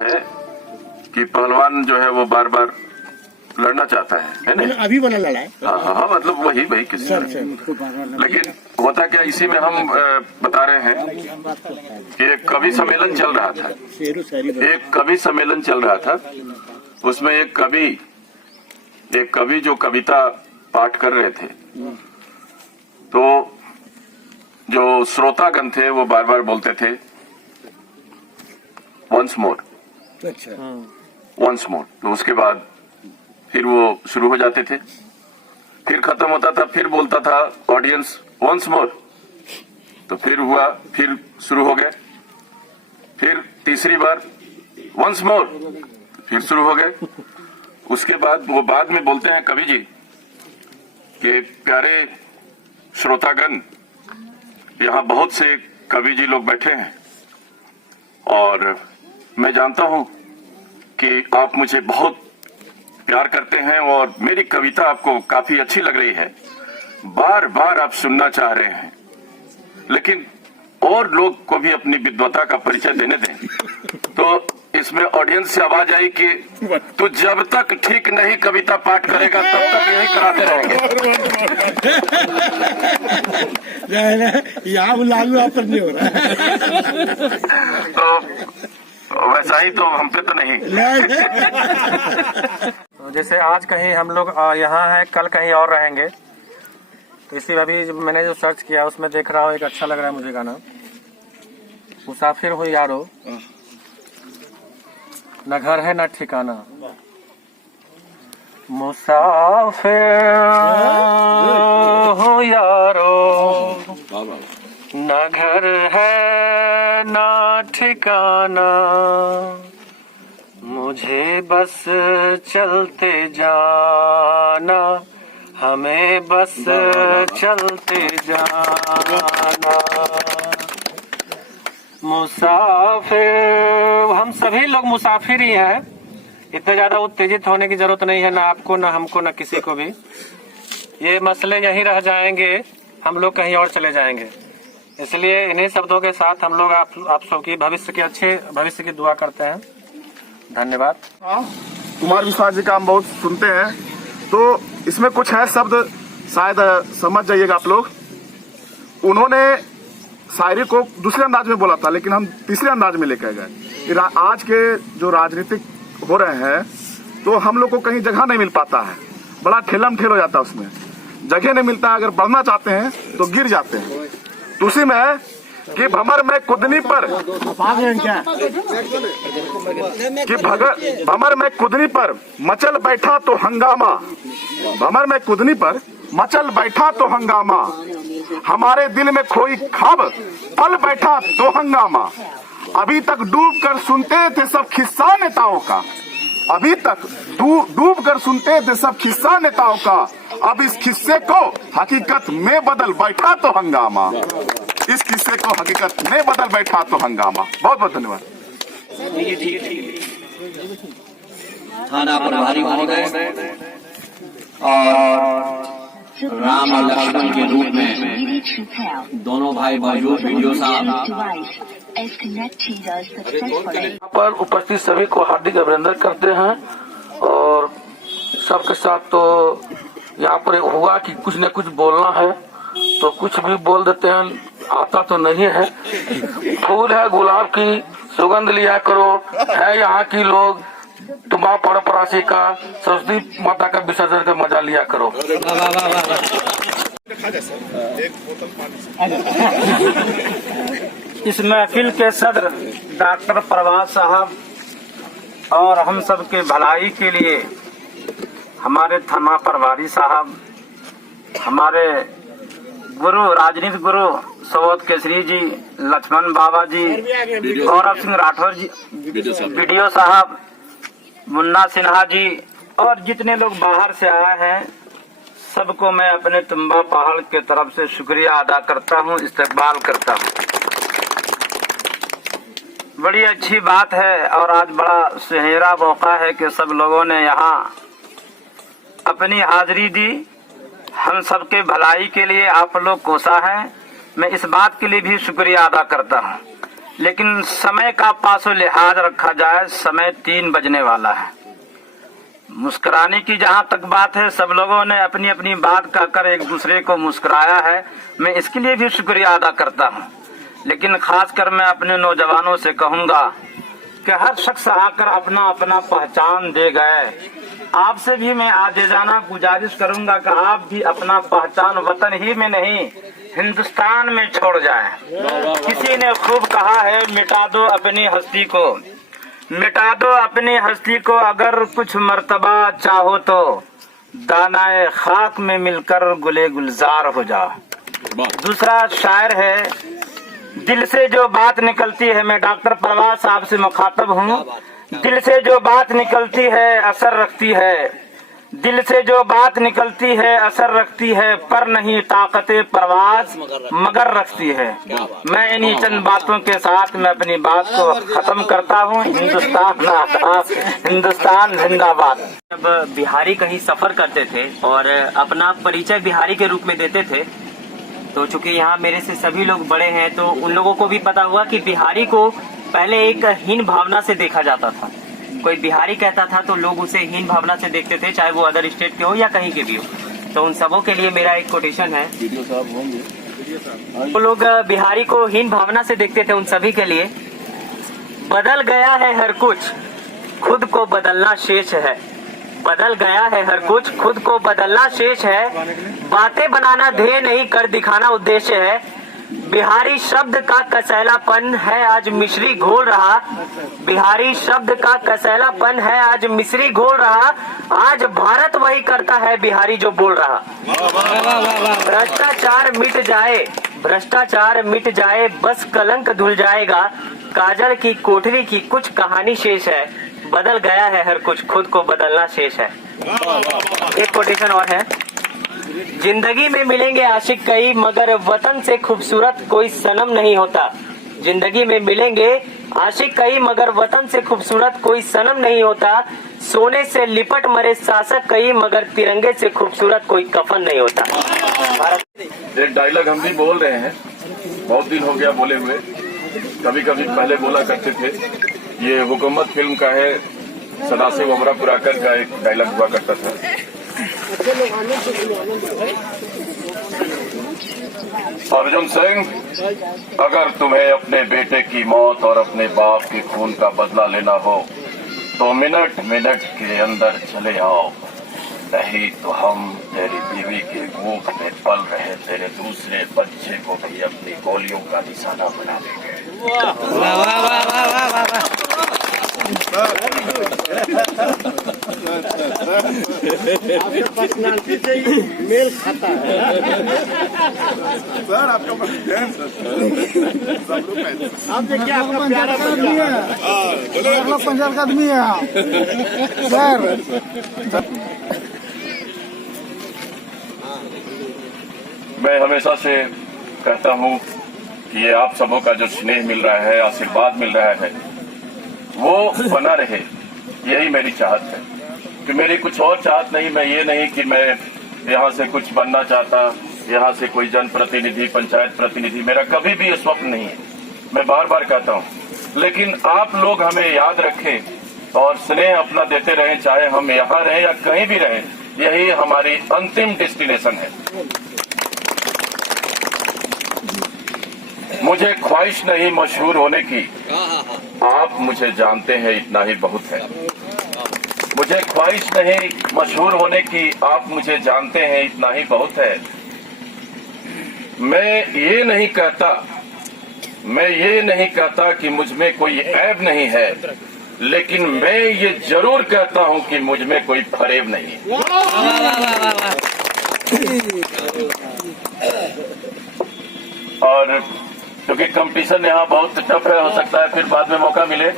है कि पहलवान जो है वो बार बार लड़ना चाहता है ना। अभी वाला लड़ा है। हाँ, मतलब वही किस्सा। लेकिन होता क्या, इसी में हम बता रहे हैं कि एक कवि सम्मेलन चल रहा था। उसमें एक कवि जो कविता पाठ कर रहे थे, तो जो श्रोतागण थे वो बार बार बोलते थे वंस मोर। अच्छा। Once more. तो उसके बाद फिर वो शुरू हो जाते थे, फिर खत्म होता था, फिर बोलता था ऑडियंस वंस मोर। तो फिर हुआ, फिर शुरू हो गए, फिर तीसरी बार वंस मोर, फिर शुरू हो गए। उसके बाद वो बाद में बोलते हैं कवि जी कि प्यारे श्रोतागण, यहाँ बहुत से कवि जी लोग बैठे हैं और मैं जानता हूं कि आप मुझे बहुत प्यार करते हैं और मेरी कविता आपको काफी अच्छी लग रही है, बार बार आप सुनना चाह रहे हैं, लेकिन और लोग को भी अपनी विद्वता का परिचय देने दें। तो इसमें ऑडियंस से आवाज आई कि तू जब तक ठीक नहीं कविता पाठ करेगा तब तक यही कराते रहेंगे। यहाँ लागू आप पर नहीं हो रहा है। तो वैसा ही तो हम पे तो नहीं। तो जैसे आज कहीं हम लोग यहाँ हैं, कल कहीं और रहेंगे, तो इसी अभी मैंने जो सर्च किया उसमें देख रहा हूँ, एक अच्छा लग रहा है मुझे गाना, मुसाफिर हो यारो न घर है न ठिकाना। मुसाफिर हो यारो न घर है न ठिकाना, मुझे बस चलते जाना, हमें बस चलते जाना। मुसाफिर, हम सभी लोग मुसाफिर ही हैं, इतने ज्यादा उत्तेजित होने की जरूरत नहीं है, ना आपको ना हमको ना किसी को भी। ये मसले यहीं रह जाएंगे, हम लोग कहीं और चले जाएंगे। इसलिए इन्हीं शब्दों के साथ हम लोग आप सबकी भविष्य के अच्छे भविष्य की दुआ करते हैं। धन्यवाद। कुमार विश्वास जी का हम बहुत सुनते हैं, तो इसमें कुछ है शब्द शायद समझ जाइएगा आप लोग। उन्होंने शायरी को दूसरे अंदाज में बोला था, लेकिन हम तीसरे अंदाज में लेकर गए। आज के जो राजनीतिक हो रहे हैं, तो हम लोग को कहीं जगह नहीं मिल पाता है, बड़ा ठेलम ठेल हो जाता है, उसमें जगह नहीं मिलता है। अगर बढ़ना चाहते हैं तो गिर जाते हैं। तो उसी में है कि भमर में कुदनी पर भमर में कुदनी पर मचल बैठा तो हंगामा। भमर में कुदनी पर मचल बैठा तो हंगामा, हमारे दिल में खोई खाब पल बैठा तो हंगामा। अभी तक डूब कर सुनते थे सब खिस्सा नेताओं का, अभी तक डूब कर सुनते थे सब खिस्सा नेताओं का, अब इस किस्से को हकीकत में बदल बैठा तो हंगामा। इस किस्से को हकीकत में बदल बैठा तो हंगामा। बहुत बहुत धन्यवाद। थाना प्रभारी महोदय और राम और लक्ष्मण के रूप में दोनों भाई मौजूद, वीडियो साहब पर उपस्थित सभी को हार्दिक अभिनंदन करते हैं। और सबके साथ तो यहाँ पर हुआ कि कुछ न कुछ बोलना है, तो कुछ भी बोल देते हैं, आता तो नहीं है। फूल है गुलाब की सुगंध लिया करो, है यहाँ की लोग तुम्बा परपरासी का, सरस्वती माता का विसर्जन का मजा लिया करो। इस महफिल के सदर डॉक्टर प्रभात साहब और हम सब के भलाई के लिए हमारे थाना प्रभारी साहब, हमारे गुरु, राजनीतिक गुरु सौवत केसरी जी, लक्ष्मण बाबा जी, गौरव सिंह राठौर जी, वीडियो साहब, मुन्ना सिन्हा जी, और जितने लोग बाहर से आए हैं, सबको मैं अपने तुम्बा पहाड़ के तरफ से शुक्रिया अदा करता हूं, इस्तकबाल करता हूं। बड़ी अच्छी बात है और आज बड़ा सुनहरा मौका है कि सब लोगों ने यहाँ अपनी हाजिरी दी। हम सबके भलाई के लिए आप लोग कोसा हैं, मैं इस बात के लिए भी शुक्रिया अदा करता हूँ लेकिन समय का पासो लिहाज रखा जाए, समय 3 बजने वाला है। मुस्कुराने की जहां तक बात है, सब लोगों ने अपनी अपनी बात कहकर एक दूसरे को मुस्कुराया है, मैं इसके लिए भी शुक्रिया अदा करता हूं। लेकिन खासकर मैं अपने नौजवानों से कहूंगा कि हर शख्स आकर अपना अपना पहचान दे गए। आपसे भी मैं आजिज़ाना गुजारिश करूंगा कि आप भी अपना पहचान वतन ही में नहीं, हिंदुस्तान में छोड़ जाएं। किसी ने खूब कहा है, मिटा दो अपनी हस्ती को, मिटा दो अपनी हस्ती को, अगर कुछ मर्तबा चाहो तो दानाए खाक में मिलकर गुले गुलजार हो जाओ। दूसरा शायर है, दिल से जो बात निकलती है, मैं डॉक्टर परवाज साहब से मुखातब हूँ, दिल से जो बात निकलती है असर रखती है, दिल से जो बात निकलती है असर रखती है, पर नहीं ताकते परवाज मगर रखती है। मैं इन्हीं चंद बातों के साथ मैं अपनी बात को खत्म करता हूँ। हिंदुस्तान जिंदाबाद। जब बिहारी कहीं सफर करते थे और अपना परिचय बिहारी के रूप में देते थे, तो चूंकि यहाँ मेरे से सभी लोग बड़े हैं, तो उन लोगों को भी पता हुआ कि बिहारी को पहले एक हीन भावना से देखा जाता था। कोई बिहारी कहता था तो लोग उसे हीन भावना से देखते थे, चाहे वो अदर स्टेट के हो या कहीं के भी हो। तो उन सबों के लिए मेरा एक कोटेशन है। वो लोग बिहारी को हीन भावना से देखते थे, उन सभी के लिए, बदल गया है हर कुछ, खुद को बदलना शेष है। बदल गया है हर कुछ, खुद को बदलना शेष है। बातें बनाना ध्येय नहीं, कर दिखाना उद्देश्य है। बिहारी शब्द का कसैलापन है आज मिश्री घोल रहा, बिहारी शब्द का कसैलापन है आज मिश्री घोल रहा। आज भारत वही करता है बिहारी जो बोल रहा। भ्रष्टाचार मिट जाए, भ्रष्टाचार मिट जाए, बस कलंक धुल जाएगा। काजल की कोठरी की कुछ कहानी शेष है, बदल गया है हर कुछ, खुद को बदलना शेष है। एक कोटेशन और है, जिंदगी में मिलेंगे आशिक कई, मगर वतन से खूबसूरत कोई सनम नहीं होता। जिंदगी में मिलेंगे आशिक कई, मगर वतन से खूबसूरत कोई सनम नहीं होता। सोने से लिपट मरे शासक कई, मगर तिरंगे से खूबसूरत कोई कफन नहीं होता। एक डायलॉग हम भी बोल रहे हैं, बहुत दिन हो गया बोले हुए, कभी कभी पहले बोला करते थे। ये हुकूमत फिल्म का है, सदाशिव अमरापुराकर का एक डायलॉग हुआ करता था। अर्जुन सिंह, अगर तुम्हें अपने बेटे की मौत और अपने बाप के खून का बदला लेना हो तो मिनट मिनट के अंदर चले आओ, नहीं तो हम तेरी बीवी के मुख में पल रहे तेरे दूसरे बच्चे को भी अपनी गोलियों का निशाना बना देंगे। आपका पर्सनालिटी से ही मेल खाता है सर। आपका आप देखिए, आपका प्यारा आदमी है, पंजाब का आदमी है सर। मैं हमेशा से कहता हूँ कि ये आप सबों का जो स्नेह मिल रहा है, आशीर्वाद मिल रहा है, वो बना रहे, यही मेरी चाहत है। कि मेरी कुछ और चाहत नहीं, मैं ये नहीं कि मैं यहाँ से कुछ बनना चाहता, यहाँ से कोई जनप्रतिनिधि, पंचायत प्रतिनिधि, मेरा कभी भी ये स्वप्न नहीं है। मैं बार बार कहता हूँ, लेकिन आप लोग हमें याद रखें और स्नेह अपना देते रहें, चाहे हम यहाँ रहें या कहीं भी रहें, यही हमारी अंतिम डेस्टिनेशन है। मुझे ख्वाहिश नहीं मशहूर होने की, आप मुझे जानते हैं इतना ही बहुत है। मुझे ख्वाहिश नहीं मशहूर होने की, आप मुझे जानते हैं इतना ही बहुत है। मैं ये नहीं कहता कि मुझ में कोई ऐब नहीं है, लेकिन मैं ये जरूर कहता हूं कि मुझ में कोई फरेब नहीं है। और क्योंकि कंपटीशन यहाँ बहुत टफ है, हो सकता है फिर बाद में मौका मिले।